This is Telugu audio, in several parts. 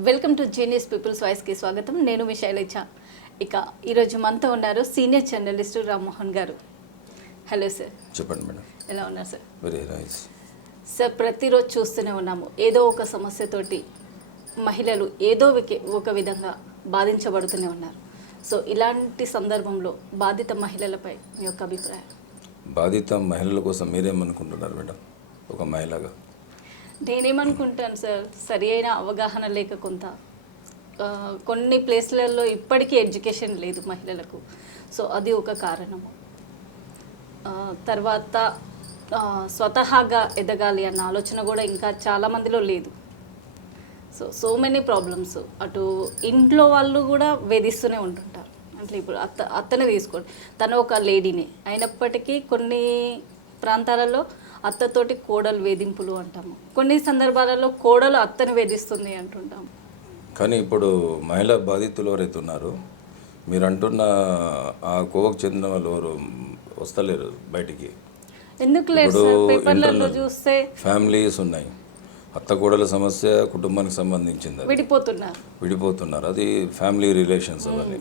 వెల్కమ్ టు జీనియస్ పీపుల్స్ వాయిస్కి స్వాగతం. నేను మీ శైలజ. ఇక ఈరోజు మనతో ఉన్నారు సీనియర్ జర్నలిస్ట్ రామ్మోహన్ గారు. Hello sir. చెప్పండి మేడం. ఎలా ఉన్నారు సార్? వెరీ నైస్ సార్ ప్రతిరోజు చూస్తూనే ఉన్నాము. ఏదో ఒక సమస్యతోటి మహిళలు ఏదో ఒక- విధంగా బాధించబడుతూనే ఉన్నారు. సో ఇలాంటి సందర్భంలో బాధిత మహిళలపై మీ యొక్క అభిప్రాయం? బాధిత మహిళల కోసం మీరేమనుకుంటున్నారు మేడం? ఒక మహిళగా. నేనేమనుకుంటాను సార్ సరి అయిన అవగాహన లేక కొంత కొన్ని ప్లేస్లలో ఇప్పటికీ ఎడ్యుకేషన్ లేదు మహిళలకు. సో అది ఒక కారణము. తర్వాత స్వతహాగా ఎదగాలి అన్న ఆలోచన కూడా ఇంకా చాలా మందిలో లేదు. So so many problems. అటు ఇంట్లో వాళ్ళు కూడా వేధిస్తూనే ఉంటుంటారు. అంటే ఇప్పుడు అత్త అత్తనే తీసుకోండి తను ఒక లేడీనే. అయినప్పటికీ కొన్ని ప్రాంతాలలో అత్తతోటి కోడలు వేధింపులు అంటాము. కొన్ని సందర్భాలలో కోడలు అత్తను వేధిస్తుంది అంటుంటాము. కానీ ఇప్పుడు మహిళా బాధితులు ఎవరైతే ఉన్నారో మీరు అంటున్న ఆ కోవకు చెందిన వాళ్ళు ఎవరు వస్తలేరు బయటికి? ఎందుకు లేదు పేపర్లలో చూస్తే ఫ్యామిలీస్ ఉన్నాయి. అత్త కోడల సమస్య కుటుంబానికి సంబంధించింది విడిపోతున్నారు. విడిపోతున్నారు. అది ఫ్యామిలీ రిలేషన్స్ అవన్నీ.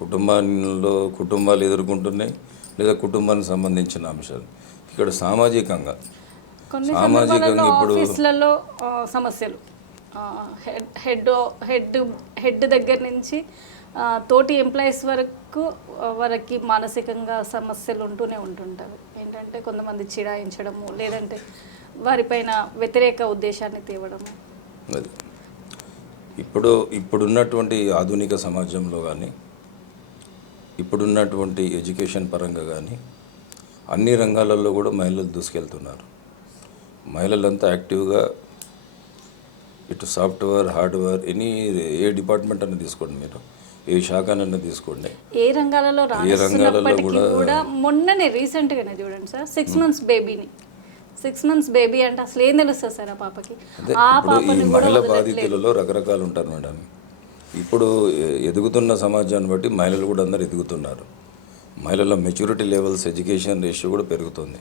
కుటుంబంలో కుటుంబాలు ఎదుర్కొంటున్నాయి లేదా కుటుంబానికి సంబంధించిన అంశాలు. ఇక్కడ సామాజికంగా. కొన్ని సామాజికంగా ఇప్పుడు ఆఫీసులలో సమస్యలు. హెడ్ హెడ్ హెడ్ దగ్గర నుంచి తోటి ఎంప్లాయీస్ వరకు వారికి మానసికంగా సమస్యలు ఉంటూనే ఉంటుంటారు. ఏంటంటే కొంతమంది చిరాయించడము లేదంటే వారిపైన వ్యతిరేక ఉద్దేశాన్ని తేవడము. అది. ఇప్పుడు ఇప్పుడున్నటువంటి ఆధునిక సమాజంలో కానీ ఇప్పుడున్నటువంటి ఎడ్యుకేషన్ పరంగా కానీ అన్ని రంగాలలో కూడా మహిళలు దూసుకెళ్తున్నారు. మహిళలంతా యాక్టివ్గా ఇటు సాఫ్ట్వేర్ హార్డ్వేర్ ఎనీ ఏ డిపార్ట్మెంట్ అన్న తీసుకోండి మీరు. ఏ శాఖనన్నా తీసుకోండి. ఏ రంగాలలో రాణిస్తున్నప్పటికీ కూడా మొన్ననే రీసెంట్గానే చూడండి సార్ సిక్స్ మంత్స్ బేబీని సిక్స్ మంత్స్ బేబీ అంటే అసలు ఏం తెలుస్తుంది సార్ ఆ పాపకి? ఆ ఈ పాపని మహిళ బాధితులలో రకరకాలు ఉంటారు మేడం. ఇప్పుడు ఎదుగుతున్న సమాజాన్ని బట్టి మహిళలు కూడా అందరు ఎదుగుతున్నారు. మహిళల మెచ్యూరిటీ లెవెల్స్ ఎడ్యుకేషన్ రేషియో కూడా పెరుగుతుంది.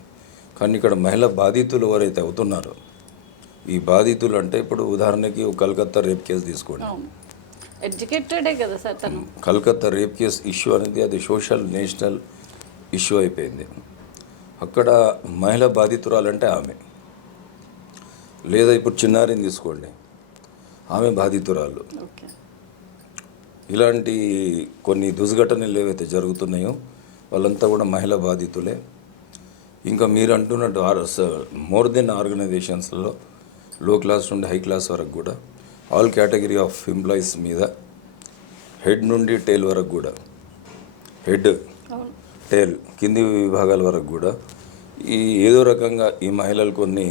కానీ ఇక్కడ మహిళ బాధితులు ఎవరైతే అవుతున్నారో ఈ బాధితులు అంటే ఇప్పుడు ఉదాహరణకి కలకత్తా రేప్ కేసు తీసుకోండి. ఎడ్యుకేటెడే కదా సార్ తను. కలకత్తా రేప్ కేసు ఇష్యూ అనేది అది సోషల్ నేషనల్ ఇష్యూ అయిపోయింది. అక్కడ మహిళ బాధితురాలంటే ఆమె. లేదా ఇప్పుడు చిన్నారిని తీసుకోండి. ఆమె బాధితురాలు. ఇలాంటి కొన్ని దుర్ఘటనలు ఏవైతే జరుగుతున్నాయో వాళ్ళంతా కూడా మహిళా బాధితులే. ఇంకా మీరు అంటున్నట్టు ఆర్ మోర్ దెన్ ఆర్గనైజేషన్స్లో లో క్లాస్ నుండి హై క్లాస్ వరకు కూడా ఆల్ కేటగిరీ ఆఫ్ ఎంప్లాయీస్ మీద హెడ్ నుండి టైల్ వరకు కూడా హెడ్ టైల్ కింది విభాగాల వరకు కూడా ఈ ఏదో రకంగా ఈ మహిళలు కొన్ని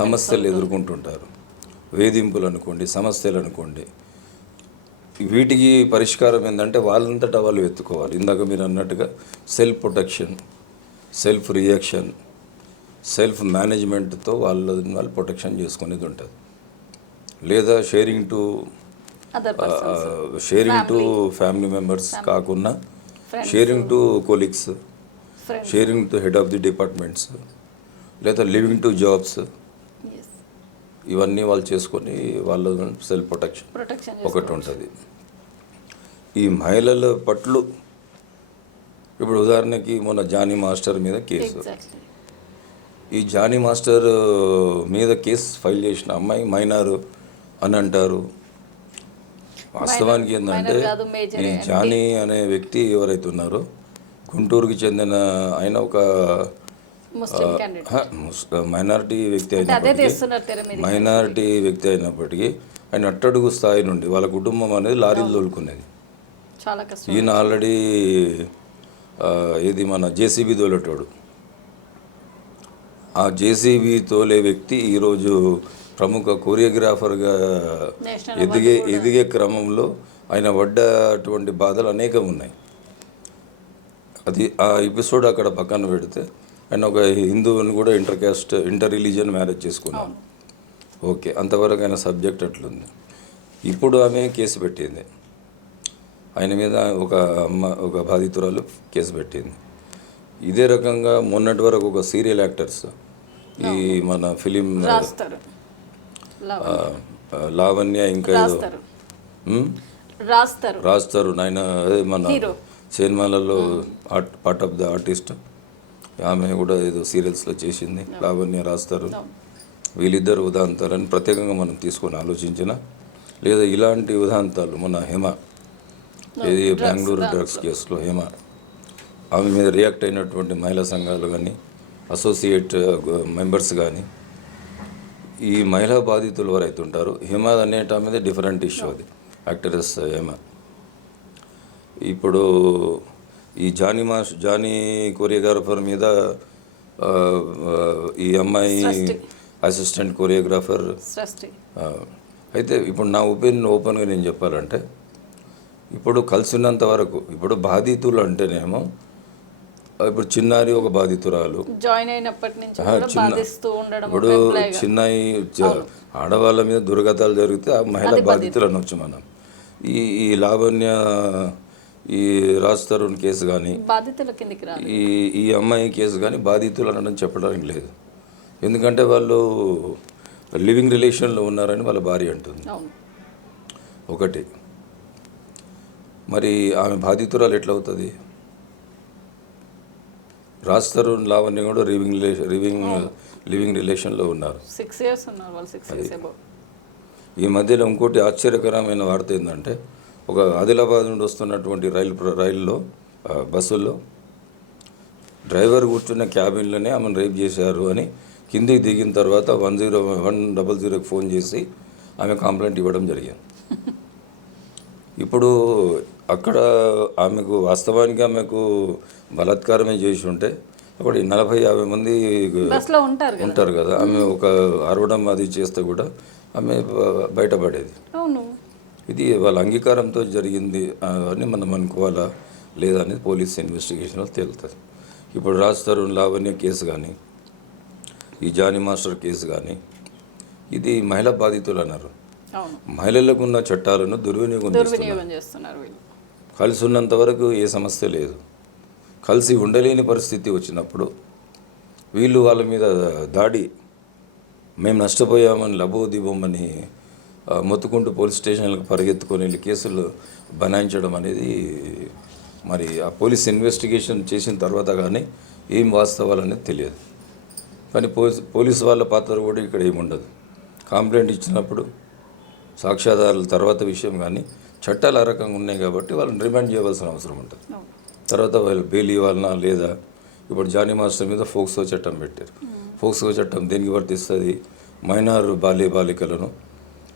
సమస్యలు ఎదుర్కొంటుంటారు. వేధింపులు అనుకోండి సమస్యలు అనుకోండి వీటికి పరిష్కారం ఏంటంటే వాళ్ళంతటా వాళ్ళు ఎత్తుకోవాలి ఇందాక మీరు అన్నట్టుగా self protection self reaction self మేనేజ్మెంట్తో వాళ్ళు వాళ్ళు ప్రొటెక్షన్ చేసుకునేది ఉంటుంది. లేదా sharing to sharing to family members కాకుండా sharing to colleagues sharing to head of the departments లేదా లివింగ్ టు జాబ్స్ ఇవన్నీ వాళ్ళు చేసుకొని వాళ్ళ సెల్ఫ్ ప్రొటెక్షన్ ఒకటి ఉంటుంది. ఈ మహిళల పట్లు ఇప్పుడు ఉదాహరణకి మొన్న జానీ మాస్టర్ మీద కేసు. ఈ జానీ మాస్టర్ మీద కేసు ఫైల్ చేసిన అమ్మాయి మైనారు అని అంటారు. వాస్తవానికి ఏంటంటే ఈ జానీ అనే వ్యక్తి ఎవరైతే ఉన్నారో గుంటూరుకి చెందిన ఆయన ఒక మైనారిటీ వ్యక్తి అయినప్పటికీ మైనారిటీ వ్యక్తి అయినప్పటికీ ఆయన అట్టడుగు స్థాయి నుండి వాళ్ళ కుటుంబం అనేది లారీలు తోలుకునేది. ఈయన ఆల్రెడీ ఇది మన జేసీబీ తోలేటోడు. ఆ జేసీబీ తోలే వ్యక్తి ఈరోజు ప్రముఖ కొరియోగ్రాఫర్గా ఎదిగే ఎదిగే క్రమంలో ఆయన పడ్డటువంటి బాధలు అనేకం ఉన్నాయి. అది ఆ ఎపిసోడ్ అక్కడ పక్కన పెడితే ఆయన ఒక హిందువుని కూడా inter caste inter religion marriage చేసుకున్నాను ఓకే అంతవరకు ఆయన సబ్జెక్ట్ అట్లుంది. ఇప్పుడు ఆమె కేసు పెట్టింది. ఆయన మీద ఒక అమ్మ ఒక బాధితురాలు కేసు పెట్టింది. ఇదే రకంగా మొన్నటి వరకు ఒక సీరియల్ యాక్టర్స్ ఈ మన ఫిలిం లావణ్య. ఇంకా ఏదో రాస్తారు? రాస్తారు. నాయన అదే మన. సినిమాలలో art part of the artist. ఆమె కూడా ఏదో సీరియల్స్లో చేసింది లావణ్య రాస్తారు. వీళ్ళిద్దరు ఉదాంతాలని ప్రత్యేకంగా మనం తీసుకొని ఆలోచించిన లేదా ఇలాంటి ఉదాంతాలు మన హేమ ఇది బెంగళూరు డ్రగ్స్ కేసులో హేమ ఆమె మీద రియాక్ట్ అయినటువంటి మహిళా సంఘాలు కానీ అసోసియేట్ మెంబర్స్ కానీ ఈ మహిళా బాధితులు ఎవరైతే ఉంటారో హేమ అనేట మీద డిఫరెంట్ ఇష్యూ అది. యాక్టరెస్ హేమ. ఇప్పుడు ఈ జానీ మాస్ జానీ కొరియోగ్రాఫర్ మీద ఈ అమ్మాయి. Assistant choreographer. అయితే ఇప్పుడు నా ఒపీనియన్ ఓపెన్గా నేను చెప్పాలంటే ఇప్పుడు కలిసి ఉన్నంత వరకు ఇప్పుడు బాధితులు అంటేనేమో ఇప్పుడు చిన్నారి ఒక బాధితురాలు. జాయిన్ అయినప్పటి నుంచి ఇప్పుడు. చిన్నాయి ఆడవాళ్ళ మీద దుర్గతాలు జరిగితే ఆ మహిళా బాధితులు. అనొచ్చు మనం. ఈ ఈ లావణ్య ఈ రాజ్ తరుణ్ కేసు కానీ ఈ ఈ అమ్మాయి కేసు కానీ బాధితులు అనడం చెప్పడానికి లేదు. ఎందుకంటే వాళ్ళు లివింగ్ రిలేషన్లో ఉన్నారని వాళ్ళ భార్య అంటుంది. ఒకటి. మరి ఆమె బాధితురాలు ఎట్లా అవుతుంది? రాజ్ తరుణ్ లావణ్య కూడా లివింగ్ రిలేషన్ లివింగ్ లివింగ్ రిలేషన్లో ఉన్నారు. సిక్స్ ఇయర్స్ ఉన్నారు వాళ్ళు సిక్స్ ఇయర్స్ అబౌ ఈ మధ్యలో ఇంకోటి ఆశ్చర్యకరమైన వార్త ఏంటంటే ఒక ఆదిలాబాద్ నుండి వస్తున్నటువంటి రైలు రైల్లో బస్సుల్లో డ్రైవర్ కూర్చున్న క్యాబిన్లోనే ఆమెను రేప్ చేశారు అని కిందికి దిగిన తర్వాత వన్ జీరో వన్ డబల్ జీరోకి ఫోన్ చేసి ఆమె కంప్లైంట్ ఇవ్వడం జరిగింది. ఇప్పుడు అక్కడ ఆమెకు వాస్తవానికి ఆమెకు బలాత్కారమే చేసి ఉంటే అక్కడ ఈ నలభై యాభై మంది ఉంటారు కదా. ఆమె ఒక అరవడం అది చేస్తే కూడా ఆమె బయటపడేది. అవును. ఇది వాళ్ళ అంగీకారంతో జరిగింది అని మనం అనుకోవాలా? లేదా అనేది పోలీస్ ఇన్వెస్టిగేషన్లో తేలుతుంది. ఇప్పుడు రాజ్ తరుణ్ లావణ్య కేసు కానీ ఈ జానీ మాస్టర్ కేసు కానీ ఇది మహిళా బాధితులు అన్నారు. మహిళలకు ఉన్న చట్టాలను దుర్వినియోగం చేస్తున్నారు. కలిసి ఉన్నంత వరకు ఏ సమస్య లేదు. కలిసి ఉండలేని పరిస్థితి వచ్చినప్పుడు వీళ్ళు వాళ్ళ మీద దాడి మేము నష్టపోయామని లబోదిబోమని మొత్తుకుంటూ పోలీస్ స్టేషన్లకు పరిగెత్తుకొని వెళ్ళి కేసులు బనాయించడం అనేది మరి ఆ పోలీస్ ఇన్వెస్టిగేషన్ చేసిన తర్వాత కానీ ఏం వాస్తవాలు అనేది తెలియదు. కానీ పోలీస్ పోలీస్ వాళ్ళ పాత్ర కూడా ఇక్కడ ఏముండదు కంప్లైంట్ ఇచ్చినప్పుడు సాక్ష్యాధారాల తర్వాత విషయం కానీ చట్టాలు ఆ రకంగా ఉన్నాయి కాబట్టి వాళ్ళని రిమాండ్ చేయవలసిన అవసరం ఉంటుంది. తర్వాత వాళ్ళు బెయిల్ ఇవ్వాలన్నా లేదా ఇప్పుడు జానీ మాస్టర్ మీద ఫోక్సో చట్టం పెట్టారు. ఫోక్సో చట్టం దేనికి వర్తిస్తుంది? మైనార్ బాల్య బాలికలను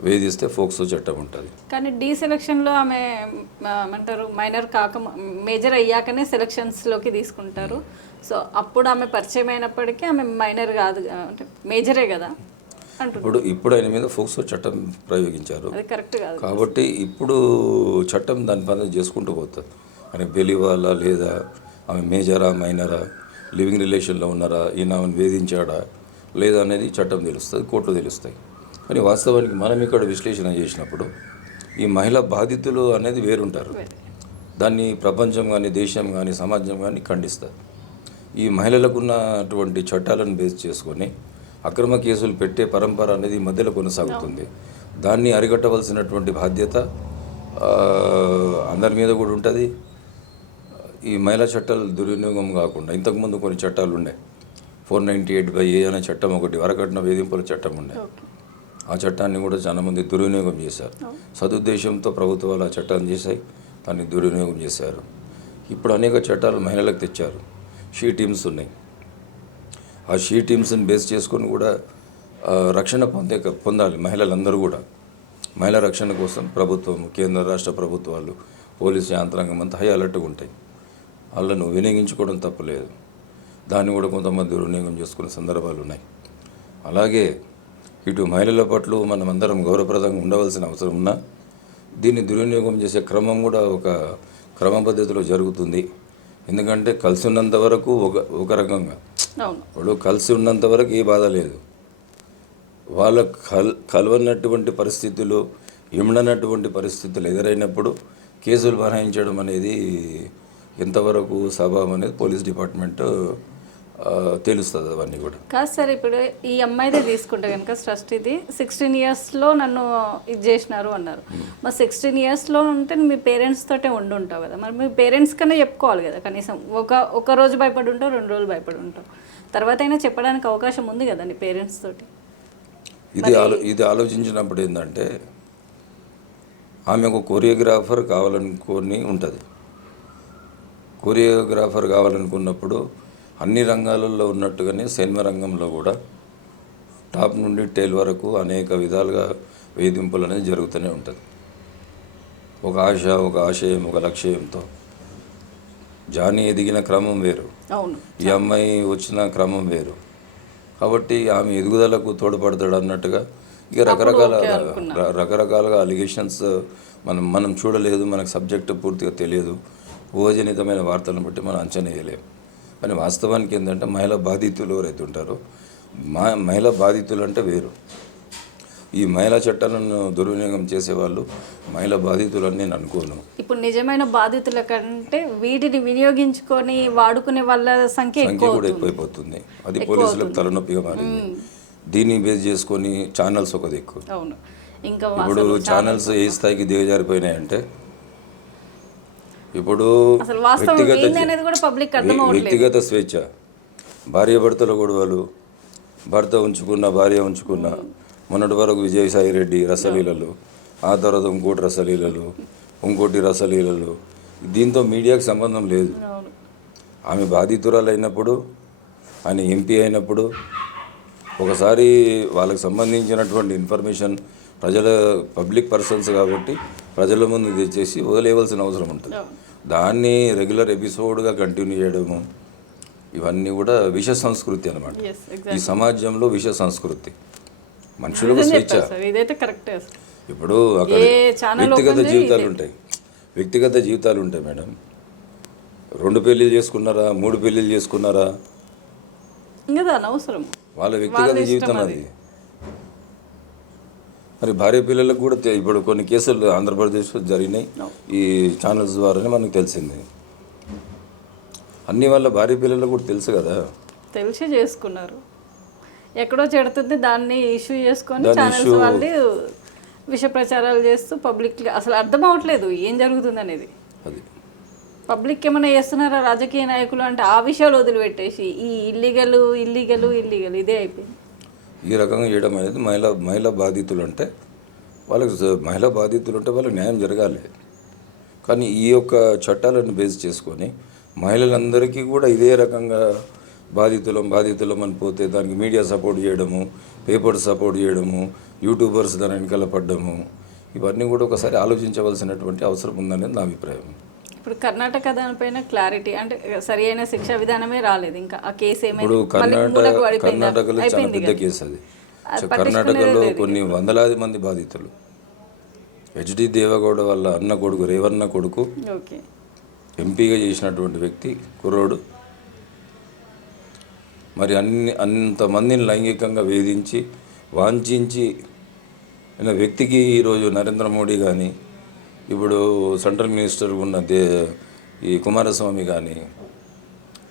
వేధిస్తే ఫోక్సో చట్టం ఉంటుంది. కానీ డీ సెలక్షన్లో ఆమె ఏమంటారు మైనర్ కాక మేజర్ అయ్యాకనే సెలక్షన్స్లోకి తీసుకుంటారు. సో అప్పుడు ఆమె పరిచయం అయినప్పటికీ ఆమె మైనర్ కాదు అంటే మేజరే కదా ఇప్పుడు ఇప్పుడు ఆయన మీద ఫోక్సో చట్టం ప్రయోగించారు. కాబట్టి ఇప్పుడు చట్టం దాని పని చేసుకుంటూ పోతుంది బెయిల్ ఇవ్వాలా లేదా ఆమె మేజరా మైనరా లివింగ్ రిలేషన్లో ఉన్నారా ఈయన ఆమెను వేధించాడా లేదా అనేది చట్టం తెలుస్తుంది కోర్టులో తెలుస్తాయి. కానీ వాస్తవానికి మనం ఇక్కడ విశ్లేషణ చేసినప్పుడు ఈ మహిళా బాధితులు అనేది వేరుంటారు. వేరే. దాన్ని ప్రపంచం కానీ దేశం కానీ సమాజం కానీ ఖండిస్తారు. ఈ మహిళలకు ఉన్నటువంటి చట్టాలను బేస్ చేసుకొని అక్రమ కేసులు పెట్టే పరంపర అనేది ఈ మధ్యలో కొనసాగుతుంది. దాన్ని అరికట్టవలసినటువంటి బాధ్యత అందరి మీద కూడా ఉంటుంది. ఈ మహిళా చట్టాలు దుర్వినియోగం కాకుండా ఇంతకుముందు కొన్ని చట్టాలు ఉండే. Four ninety eight by A అనే చట్టం ఒకటి వరకట్న వేధింపుల చట్టం ఉండే. ఆ చట్టాన్ని కూడా చాలా మంది దుర్వినియోగం చేశారు. సదుద్దేశంతో ప్రభుత్వాలు ఆ చట్టాన్ని చేశాయి దాన్ని దుర్వినియోగం చేశారు. ఇప్పుడు అనేక చట్టాలు మహిళలకు తెచ్చారు. షీ టీమ్స్ ఉన్నాయి. ఆ షీ టీమ్స్ని బేస్ చేసుకొని కూడా రక్షణ పొందే పొందాలి మహిళలందరూ కూడా. మహిళా రక్షణ కోసం ప్రభుత్వం కేంద్ర రాష్ట్ర ప్రభుత్వాలు పోలీసు యంత్రాంగం అంతా హై అలర్ట్గా ఉంటాయి. వాళ్ళను వినియోగించుకోవడం తప్పులేదు దాన్ని కూడా కొంతమంది దుర్వినియోగం చేసుకునే సందర్భాలు ఉన్నాయి. అలాగే ఇటు మహిళల పట్ల మనం అందరం గౌరవప్రదంగా ఉండవలసిన అవసరం ఉన్నా దీన్ని దుర్వినియోగం చేసే క్రమం కూడా ఒక క్రమ పద్ధతిలో జరుగుతుంది. ఎందుకంటే కలిసి ఉన్నంత వరకు ఒక ఒక రకంగా. ఇప్పుడు కలిసి ఉన్నంత వరకు ఏ బాధ లేదు. వాళ్ళ కల్ కలవనటువంటి పరిస్థితులు ఇమ్మడనటువంటి పరిస్థితులు ఎదురైనప్పుడు కేసులు బనాయించడం అనేది ఎంతవరకు సభావం అనేది పోలీస్ డిపార్ట్మెంట్ తెలుస్తుంది అవన్నీ కూడా. కాదు సార్ ఇప్పుడు ఈ అమ్మాయిదే తీసుకుంటే కనుక ట్రస్ట్ ఇది. సిక్స్టీన్ ఇయర్స్లో నన్ను ఇది చేసినారు అన్నారు. మరి సిక్స్టీన్ ఇయర్స్లో ఉంటే మీ పేరెంట్స్ తోటే ఉండి ఉంటావు కదా. మరి మీ పేరెంట్స్ కన్నా చెప్పుకోవాలి కదా కనీసం. ఒక ఒక రోజు భయపడి ఉంటావు రెండు రోజులు భయపడి ఉంటావు తర్వాత అయినా చెప్పడానికి అవకాశం ఉంది కదా నీ పేరెంట్స్ తోటి? ఇది ఆలో ఇది ఆలోచించినప్పుడు ఏంటంటే ఆమె ఒక కొరియోగ్రాఫర్ కావాలనుకొని ఉంటుంది. కొరియోగ్రాఫర్ కావాలనుకున్నప్పుడు అన్ని రంగాలలో ఉన్నట్టుగానే సినిమా రంగంలో కూడా టాప్ నుండి టేల్ వరకు అనేక విధాలుగా వేధింపులు అనేది జరుగుతూనే ఉంటుంది. ఒక ఆశ ఒక ఆశయం ఒక లక్ష్యంతో. జానీ ఎదిగిన క్రమం వేరు. ఈ అమ్మాయి వచ్చిన క్రమం వేరు. కాబట్టి ఆమె ఎదుగుదలకు తోడ్పడతాడు అన్నట్టుగా ఇక రకరకాల రకరకాలుగా అలిగేషన్స్ మనం మనం చూడలేదు మనకు సబ్జెక్ట్ పూర్తిగా తెలియదు. ఊహజనితమైన వార్తలను బట్టి మనం అంచనా వేయలేము కానీ వాస్తవానికి ఏంటంటే మహిళా బాధితులు ఎవరైతే ఉంటారో మా మహిళా బాధితులు అంటే వేరు. ఈ మహిళా చట్టాలను దుర్వినియోగం చేసేవాళ్ళు మహిళా బాధితులు అని నేను అనుకోను. ఇప్పుడు నిజమైన బాధితుల కంటే వీటిని వినియోగించుకొని వాడుకునే వాళ్ళ సంఖ్య కూడా ఎక్కువైపోతుంది. అది పోలీసులకు తలనొప్పిగా మారింది. దీన్ని బేస్ చేసుకొని ఛానల్స్ ఒక దిక్కు అవును. ఇంకా ఇప్పుడు ఛానల్స్ ఏ స్థాయికి దిగజారిపోయినాయంటే ఇప్పుడు వ్యక్తిగత వ్యక్తిగత స్వేచ్ఛ. భార్య భర్తల గొడవలు భర్త ఉంచుకున్న భార్య ఉంచుకున్న మొన్నటి వరకు విజయసాయి రెడ్డి రసలీలలు ఆ తర్వాత ఇంకోటి రసలీలలు ఇంకోటి రసలీలలు. దీంతో మీడియాకు సంబంధం లేదు. ఆమె బాధితురాలు అయినప్పుడు ఆయన ఎంపీ అయినప్పుడు ఒకసారి వాళ్ళకి సంబంధించినటువంటి ఇన్ఫర్మేషన్ ప్రజల పబ్లిక్ పర్సన్స్ కాబట్టి ప్రజల ముందు తెచ్చేసి వదిలేయవలసిన అవసరం ఉంటుంది. దాన్ని రెగ్యులర్ ఎపిసోడ్గా కంటిన్యూ చేయడము ఇవన్నీ కూడా విష సంస్కృతి అనమాట ఈ సమాజంలో విష సంస్కృతి. మనుషులకు స్వేచ్ఛ. ఇప్పుడు అక్కడ వ్యక్తిగత జీవితాలు ఉంటాయి. వ్యక్తిగత జీవితాలు ఉంటాయి మేడం. రెండు పెళ్ళిళ్ళు చేసుకున్నారా? మూడు పెళ్ళిళ్ళు చేసుకున్నారా? వాళ్ళ వ్యక్తిగత జీవితం అది. మరి భార్య పిల్లలకు కూడా ఇప్పుడు కొన్ని కేసులు ఆంధ్రప్రదేశ్లో జరిగినాయి. ఈ ఛానల్స్ ద్వారానే మనకు తెలిసింది. అన్ని వాళ్ళ భార్య పిల్లలకు కూడా తెలుసు కదా? తెలిసి చేసుకున్నారు. ఎక్కడో చెడుతుంది దాన్ని ఇష్యూ చేసుకొని ఛానల్స్ వాళ్ళు విష ప్రచారాలు చేస్తూ పబ్లిక్ అసలు అర్థం అవ్వట్లేదు ఏం జరుగుతుంది అనేది అది. పబ్లిక్ ఏమైనా చేస్తున్నారా? రాజకీయ నాయకులు అంటే ఆ విషయాలు వదిలిపెట్టేసి ఈ ఇల్లీగల్ ఇల్లీగల్ ఇల్లీగల్ ఇదే అయిపోయింది. ఈ రకంగా చేయడం అనేది మహిళా మహిళా బాధితులు అంటే వాళ్ళకి మహిళా బాధితులు అంటే వాళ్ళకి న్యాయం జరగాలి. కానీ ఈ యొక్క చట్టాలను బేస్ చేసుకొని మహిళలందరికీ కూడా ఇదే రకంగా బాధితులం బాధితులం అని పోతే దానికి మీడియా సపోర్ట్ చేయడము పేపర్స్ సపోర్ట్ చేయడము యూట్యూబర్స్ దాని వెనకాల పడ్డము ఇవన్నీ కూడా ఒకసారి ఆలోచించవలసినటువంటి అవసరం ఉందనేది నా అభిప్రాయం. ఇప్పుడు కర్ణాటక దానిపైన క్లారిటీ అంటే సరి అయిన శిక్షా విధానమే రాలేదు. ఇంకా ఆ కేసు ఇప్పుడు ఏమైంది? కర్ణాటకలో చాలా పెద్ద. కేసు అది. కర్ణాటకలో కొన్ని వందలాది మంది బాధితులు. హెచ్డి దేవగౌడ వాళ్ళ అన్న కొడుకు రేవన్న కొడుకు ఎంపీగా చేసినటువంటి వ్యక్తి కుర్రోడు. మరి అన్ని అంతమందిని లైంగికంగా వేధించి వాంఛించి వ్యక్తికి ఈరోజు నరేంద్ర మోడీ కానీ ఇప్పుడు సెంట్రల్ మినిస్టర్ ఉన్న దే ఈ కుమారస్వామి కానీ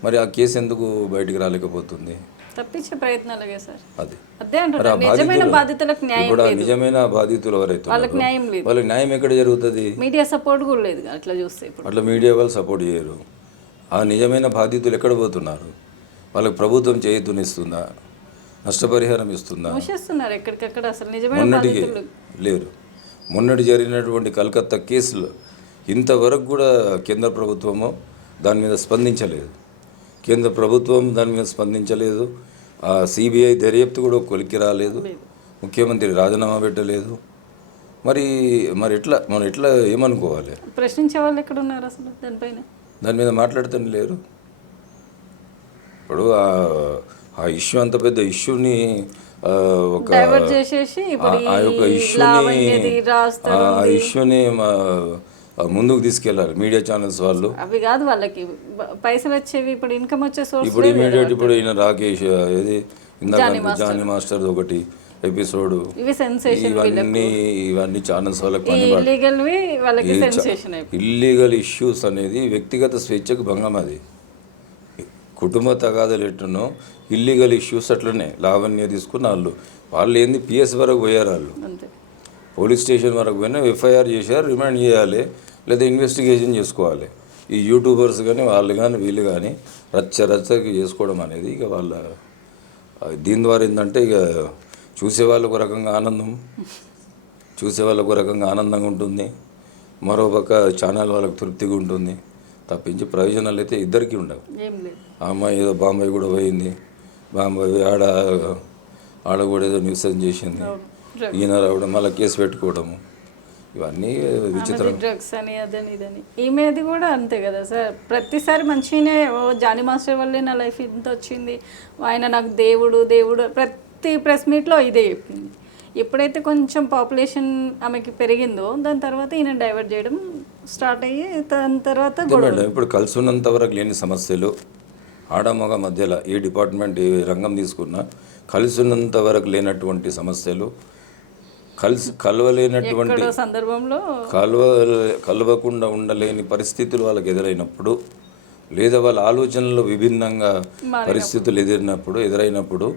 మరి ఆ కేసు ఎందుకు బయటికి రాలేకపోతుంది? తప్పించే ప్రయత్నాలుగా సార్. అది. నిజమైన బాధితులు బాధితులకు న్యాయం ఇప్పుడు నిజమైన బాధితులు ఎవరైతే వాళ్ళకి న్యాయం లేదు. వాళ్ళకి న్యాయం ఎక్కడ జరుగుతుంది? మీడియా సపోర్ట్ కూడా లేదు అట్లా చూస్తే ఇప్పుడు. అట్లా మీడియా వాళ్ళు సపోర్ట్ చేయరు. ఆ నిజమైన బాధితులు ఎక్కడ పోతున్నారు? వాళ్ళకి ప్రభుత్వం చేయుతునిస్తుందా? నష్టపరిహారం ఇస్తుందా? మూసేస్తున్నారు ఎక్కడికక్కడ అసలు నిజమైన బాధితులు. లేరు. మొన్నటి జరిగినటువంటి కలకత్తా కేసులో ఇంతవరకు కూడా కేంద్ర ప్రభుత్వము దాని మీద స్పందించలేదు. కేంద్ర ప్రభుత్వం దాని మీద స్పందించలేదు. ఆ సిబిఐ దర్యాప్తు కూడా కొలిక్కి రాలేదు. ముఖ్యమంత్రి రాజీనామా పెట్టలేదు. మరి మరి ఎట్లా మనం ఎట్లా ఏమనుకోవాలి? ప్రశ్నించే వాళ్ళు ఎక్కడ ఉన్నారు అసలు దానిపైన? దాని మీద మాట్లాడుతూనే లేరు. ఇప్పుడు ఆ- ఇష్యూ అంత పెద్ద ఇష్యూని ఒక ఆ యొక్క ఇష్యూని ఆ ఇష్యూని ముందుకు తీసుకెళ్ళాలి మీడియా ఛానల్స్ వాళ్ళు. అవి కాదు వాళ్ళకి. పైసలు వచ్చేవి ఇప్పుడు ఇన్కమ్ వచ్చే సోర్స్ ఇప్పుడు ఇమీడియట్ ఇప్పుడు ఈయన రాకేష్ ఏది? ఇందాక జానీ మాస్టర్. ఒకటి ఎపిసోడ్. ఇవి సెన్సేషన్ ఇవన్నీ ఇవన్నీ ఛానల్స్ వాళ్ళకి అయిపోయి ఇల్లీగల్ ఇష్యూస్ అనేది వ్యక్తిగత స్వేచ్ఛకు భంగం అది. కుటుంబ తగాదాలు ఎట్టునో ఇల్లీగల్ ఇష్యూస్ అట్లనే లావణ్య తీసుకున్న వాళ్ళు వాళ్ళు ఏంది? పిఎస్ వరకు పోయారు వాళ్ళు. పోలీస్ స్టేషన్ వరకు పోయినా ఎఫ్ఐఆర్ చేశారు రిమాండ్ చేయాలి లేదా ఇన్వెస్టిగేషన్ చేసుకోవాలి. ఈ యూట్యూబర్స్ కానీ వాళ్ళు కానీ వీళ్ళు కానీ రచ్చ రచ్చకి చేసుకోవడం అనేది ఇక వాళ్ళ దీని ద్వారా ఏంటంటే ఇక చూసే వాళ్ళకు రకంగా ఆనందం. చూసే వాళ్ళకు ఒక రకంగా ఆనందంగా ఉంటుంది. మరోపక్క ఛానల్ వాళ్ళకి తృప్తిగా ఉంటుంది. తప్పించి ప్రయోజనాలు అయితే ఇద్దరికీ ఉండవు. అమ్మాయి ఏదో బాంబాయి కూడా పోయింది. బాంబాయి ఆడ ఆడ కూడా ఏదో న్యూసెన్స్ చేసింది. ఈయన రావడం మళ్ళీ కేసు పెట్టుకోవడము. ఇవన్నీ విచిత్రం. డ్రగ్స్ అని అదని ఇదని. ఈమెది కూడా అంతే కదా సార్. ప్రతిసారి మంచిగానే ఓ జానీ మాస్టర్ వల్లే నా లైఫ్ ఇంత వచ్చింది. ఆయన నాకు దేవుడు దేవుడు ప్రతి ప్రెస్ మీట్లో ఇదే చెప్పింది. ఎప్పుడైతే కొంచెం పాపులేషన్ ఆమెకి పెరిగిందో దాని తర్వాత ఈయన డైవర్ట్ చేయడం స్టార్ట్ అయ్యి దాని తర్వాత మేడం ఇప్పుడు కలిసి ఉన్నంత వరకు లేని సమస్యలు ఆడమగ మధ్యలో ఏ డిపార్ట్మెంట్ ఏ రంగం తీసుకున్నా కలిసి ఉన్నంత వరకు లేనటువంటి సమస్యలు కలిసి కలవలేనటువంటి సందర్భంలో కలవ కలవకుండా ఉండలేని పరిస్థితులు వాళ్ళకి ఎదురైనప్పుడు లేదా వాళ్ళ ఆలోచనలు విభిన్నంగా పరిస్థితులు ఎదిరినప్పుడు ఎదురైనప్పుడు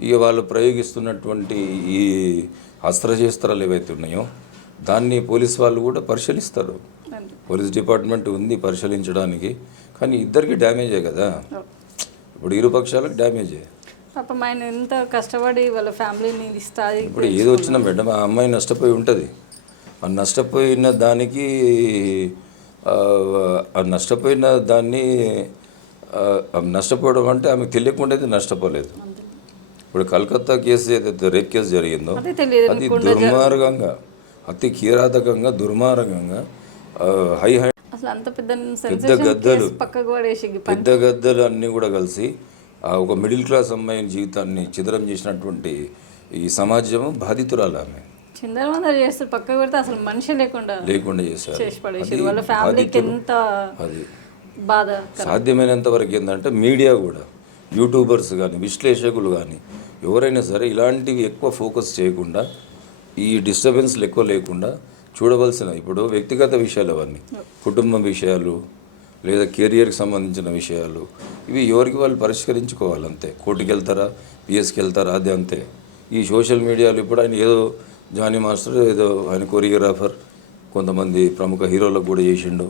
ఇక వాళ్ళు ప్రయోగిస్తున్నటువంటి ఈ అస్త్రశస్త్రాలు ఏవైతే ఉన్నాయో దాన్ని పోలీస్ వాళ్ళు కూడా పరిశీలిస్తారు. పోలీస్ డిపార్ట్మెంట్ ఉంది పరిశీలించడానికి కానీ ఇద్దరికి డ్యామేజే కదా. ఇప్పుడు ఇరు పక్షాలకు డ్యామేజే. పాపం ఆయన ఎంత కష్టపడి వాళ్ళ ఫ్యామిలీని ఇప్పుడు ఏది వచ్చినా మేడం ఆ అమ్మాయి నష్టపోయి ఉంటుంది. ఆ నష్టపోయిన దానికి ఆ, నష్టపోయిన దాన్ని నష్టపోవడం అంటే ఆమెకు తెలియకుండా అయితే నష్టపోలేదు. ఇప్పుడు కలకత్తా కేసు ఏదైతే రేప్ కేసు జరిగిందో అదే దుర్మార్గంగా అతి కిరాతకంగా దుర్మార్గంగా హై హై అసలు అంత పెద్ద పెద్ద గద్దలు పెద్ద గద్దలు అన్నీ కూడా కలిసి ఒక మిడిల్ క్లాస్ అమ్మాయి జీవితాన్ని చిదరం చేసినటువంటి ఈ సమాజం బాధితురాలు ఆమె. చేస్తారు పక్కకు పెడితే అసలు మనిషి లేకుండా లేకుండా చేశారు. చేసి పడేసి వాళ్ళ ఫ్యామిలీకి ఎంత అది బాధ సాధ్యమైనంత వరకు ఏంటంటే మీడియా కూడా యూట్యూబర్స్ కానీ విశ్లేషకులు కానీ ఎవరైనా సరే ఇలాంటివి ఎక్కువ ఫోకస్ చేయకుండా ఈ డిస్టర్బెన్స్లు ఎక్కువ లేకుండా చూడవలసిన ఇప్పుడు వ్యక్తిగత విషయాలు అవన్నీ. కుటుంబ విషయాలు లేదా కెరియర్కి సంబంధించిన విషయాలు ఇవి ఎవరికి వాళ్ళు పరిష్కరించుకోవాలి అంతే కోర్టుకి వెళ్తారా పిఎస్కి వెళ్తారా అది అంతే. ఈ సోషల్ మీడియాలో ఇప్పుడు ఆయన ఏదో జానీ మాస్టర్ ఏదో ఆయన కొరియోగ్రాఫర్ కొంతమంది ప్రముఖ హీరోలకు కూడా చేసిండు.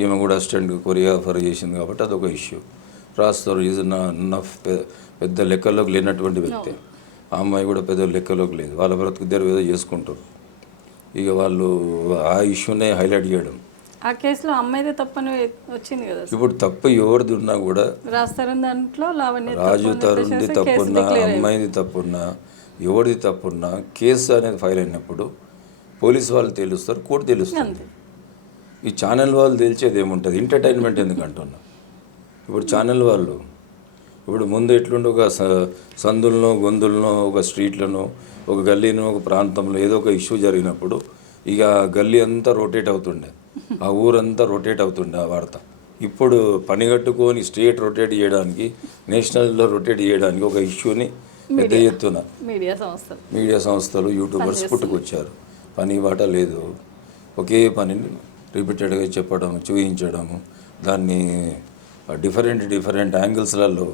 ఈమె కూడా అసిస్టెంట్ కొరియోగ్రాఫర్ చేసింది కాబట్టి అదొక ఇష్యూ. రాస్తారు ఈజ్ నఫ్ పెద్ద లెక్కల్లోకి లేనటువంటి వ్యక్తి. ఆ అమ్మాయి కూడా పెద్ద లెక్కలోకి లేదు. వాళ్ళ బ్రతుకుద్దరు ఏదో చేసుకుంటారు. ఇక వాళ్ళు ఆ ఇష్యూనే హైలైట్ చేయడం. ఆ కేసులో అమ్మాయిదే తప్పని వచ్చింది కదా ఇప్పుడు తప్పు ఎవరిది ఉన్నా కూడా రాస్తారని దాంట్లో లావణ్య రాజు తరుణ్ది తప్పున్నా అమ్మాయిది తప్పున్నా ఎవరిది తప్పున్నా కేసు అనేది ఫైల్ అయినప్పుడు పోలీస్ వాళ్ళు తెలుస్తారు కోర్టు తెలుస్తుంది. ఈ ఛానల్ వాళ్ళు తెలిసేది ఏముంటుంది? ఎంటర్టైన్మెంట్ ఎందుకు అంటున్నా? ఇప్పుడు ఛానల్ వాళ్ళు ఇప్పుడు ముందు ఎట్లుండే ఒక సందులను గొంతులను ఒక స్ట్రీట్లను ఒక గల్లీను ఒక ప్రాంతంలో ఏదో ఒక ఇష్యూ జరిగినప్పుడు ఇక గల్లీ అంతా రొటేట్ అవుతుండే. ఆ ఊరంతా రొటేట్ అవుతుండే ఆ వార్త. ఇప్పుడు పని కట్టుకొని స్టేట్ రొటేట్ చేయడానికి నేషనల్లో రొటేట్ చేయడానికి ఒక ఇష్యూని పెద్ద ఎత్తున మీడియా సంస్థలు. మీడియా సంస్థలు యూట్యూబర్స్ పుట్టుకొచ్చారు. పని బాట లేదు. ఒకే పనిని రిపీటెడ్గా చెప్పడం చూపించడము దాన్ని డిఫరెంట్ డిఫరెంట్ యాంగిల్స్లలో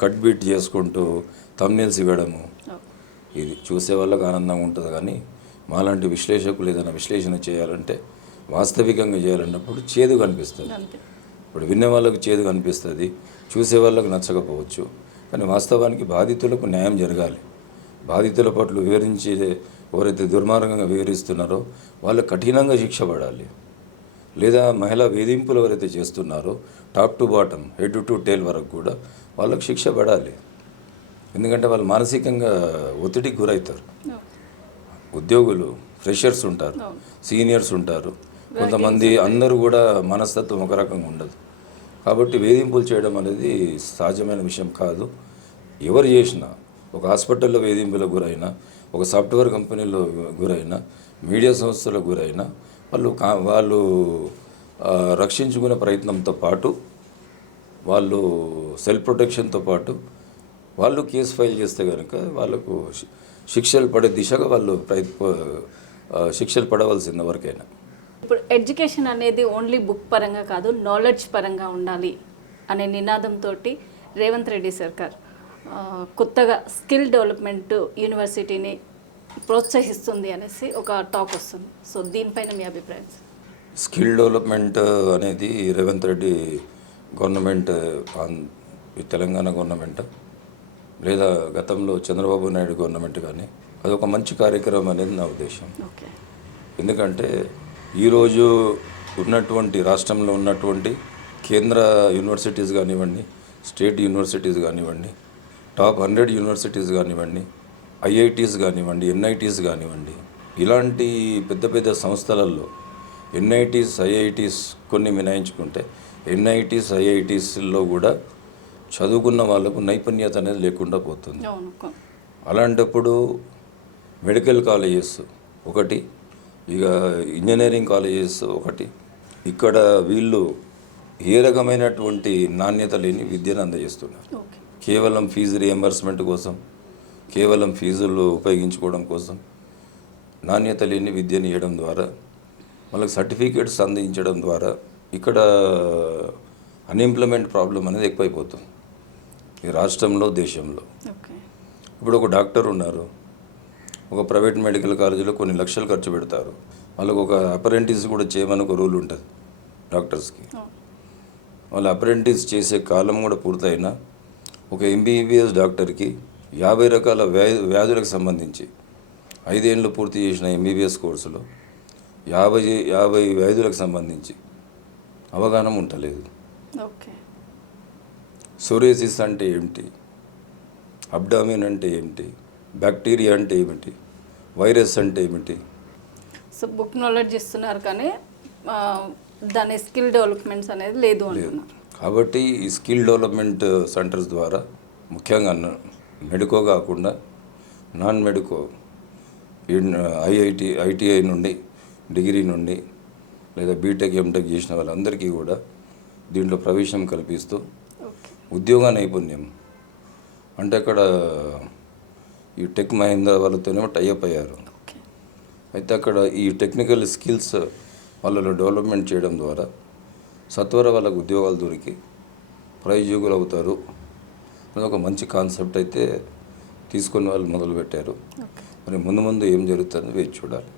కట్ బీట్ చేసుకుంటూ తమ్నేల్స్ ఇవ్వడము. ఇది చూసే వాళ్ళకి ఆనందంగా ఉంటుంది. కానీ మాలాంటి విశ్లేషకులు ఏదైనా విశ్లేషణ చేయాలంటే వాస్తవికంగా చేయాలన్నప్పుడు చేదు కనిపిస్తుంది. ఇప్పుడు వినే వాళ్ళకు చేదు కనిపిస్తుంది చూసే వాళ్ళకు నచ్చకపోవచ్చు. కానీ వాస్తవానికి బాధితులకు న్యాయం జరగాలి. బాధితుల పట్ల వివరించి ఎవరైతే దుర్మార్గంగా వివరిస్తున్నారో వాళ్ళు కఠినంగా శిక్ష పడాలి. లేదా మహిళా వేధింపులు ఎవరైతే చేస్తున్నారో top to bottom head to tail వరకు కూడా వాళ్ళకు శిక్ష పడాలి. ఎందుకంటే వాళ్ళు మానసికంగా ఒత్తిడికి గురవుతారు ఉద్యోగులు ఫ్రెషర్స్ ఉంటారు సీనియర్స్ ఉంటారు. కొంతమంది అందరూ కూడా మనస్తత్వం ఒక రకంగా ఉండదు. కాబట్టి వేధింపులు చేయడం అనేది సహజమైన విషయం కాదు. ఎవరు చేసినా ఒక హాస్పిటల్లో వేధింపులకు గురైనా ఒక సాఫ్ట్వేర్ కంపెనీలో గురైనా మీడియా సంస్థలకు గురైనా వాళ్ళు కా వాళ్ళు రక్షించుకునే ప్రయత్నంతో పాటు వాళ్ళు సెల్ఫ్ ప్రొటెక్షన్తో పాటు వాళ్ళు కేసు ఫైల్ చేస్తే కనుక వాళ్ళకు శిక్షలు పడే దిశగా వాళ్ళు ప్రయత్ ఆ, శిక్షలు పడవలసింది ఎవరికైనా ఇప్పుడు ఎడ్యుకేషన్ అనేది ఓన్లీ బుక్ పరంగా కాదు నాలెడ్జ్ పరంగా ఉండాలి అనే నినాదంతో రేవంత్ రెడ్డి సర్కార్ కొత్తగా స్కిల్ డెవలప్మెంట్ యూనివర్సిటీని ప్రోత్సహిస్తుంది అనేసి ఒక టాక్ వస్తుంది సో దీనిపైన మీ అభిప్రాయం? స్కిల్ డెవలప్మెంట్ అనేది రేవంత్ రెడ్డి గవర్నమెంట్ తెలంగాణ గవర్నమెంట్ లేదా గతంలో చంద్రబాబు నాయుడు గవర్నమెంట్ కానీ అదొక మంచి కార్యక్రమం అనేది నా ఉద్దేశం. ఎందుకంటే ఈరోజు ఉన్నటువంటి రాష్ట్రంలో ఉన్నటువంటి కేంద్ర యూనివర్సిటీస్ కానివ్వండి స్టేట్ యూనివర్సిటీస్ కానివ్వండి టాప్ హండ్రెడ్ యూనివర్సిటీస్ కానివ్వండి ఐఐటీస్ కానివ్వండి ఎన్ఐటీస్ కానివ్వండి ఇలాంటి పెద్ద పెద్ద సంస్థలలో ఎన్ఐటీస్ ఐఐటీస్ కొన్ని మినాయించుకుంటే ఎన్ఐటీస్ ఐఐటీస్లో కూడా చదువుకున్న వాళ్ళకు నైపుణ్యత అనేది లేకుండా పోతుంది. అలాంటప్పుడు మెడికల్ కాలేజెస్ ఒకటి ఇక ఇంజనీరింగ్ కాలేజెస్ ఒకటి. ఇక్కడ వీళ్ళు ఏ రకమైనటువంటి నాణ్యత లేని విద్యను అందజేస్తున్నారు. కేవలం ఫీజు రియంబర్స్మెంట్ కోసం కేవలం ఫీజులు ఉపయోగించుకోవడం కోసం నాణ్యత లేని విద్యను ఇవ్వడం ద్వారా వాళ్ళకి సర్టిఫికేట్స్ అందించడం ద్వారా ఇక్కడ అన్ఎంప్లాయ్మెంట్ ప్రాబ్లం అనేది ఎక్కువైపోతుంది. ఈ రాష్ట్రంలో దేశంలో. ఇప్పుడు ఒక డాక్టర్ ఉన్నారు. ఒక ప్రైవేట్ మెడికల్ కాలేజీలో కొన్ని లక్షలు ఖర్చు పెడతారు. వాళ్ళకు ఒక అప్రెంటిస్ కూడా చేయమని ఒక రూల్ ఉంటుంది డాక్టర్స్కి. వాళ్ళ అప్రెంటిస్ చేసే కాలం కూడా పూర్తయినా ఒక ఎంబీబీఎస్ డాక్టర్కి యాభై రకాల వ్యా వ్యాధులకు సంబంధించి ఐదేళ్ళు పూర్తి చేసిన ఎంబీబీఎస్ కోర్సులో యాభై యాభై వ్యాధులకు సంబంధించి అవగాహన ఉండలేదు ఓకే. సోరేసిస్ అంటే ఏమిటి? అబ్డామిన్ అంటే ఏమిటి? బ్యాక్టీరియా అంటే ఏమిటి? వైరస్ అంటే ఏమిటి? సో బుక్ నాలెడ్జ్ ఇస్తున్నారు కానీ దాని స్కిల్ డెవలప్మెంట్స్ అనేది లేదు అంటున్నారు. కాబట్టి ఈ స్కిల్ డెవలప్మెంట్ సెంటర్స్ ద్వారా ముఖ్యంగా మెడికో కాకుండా నాన్ మెడికో ఐఐటి ఐటీఐ నుండి డిగ్రీ నుండి లేదా బీటెక్ ఎంటెక్ చేసిన వాళ్ళందరికీ కూడా దీంట్లో ప్రవేశం కల్పిస్తూ ఉద్యోగ నైపుణ్యం. అంటే అక్కడ ఈ టెక్ మహేంద్ర వాళ్ళతోనేమో టైఅప్ అయ్యారు. అయితే అక్కడ ఈ టెక్నికల్ స్కిల్స్ వాళ్ళలో డెవలప్మెంట్ చేయడం ద్వారా సత్వర వాళ్ళకు ఉద్యోగాలు దొరికి ప్రయోజకులు అవుతారు. అది ఒక మంచి కాన్సెప్ట్ అయితే తీసుకొని వాళ్ళు మొదలుపెట్టారు. మరి ముందు ముందు ఏం జరుగుతుందో వేచి చూడాలి.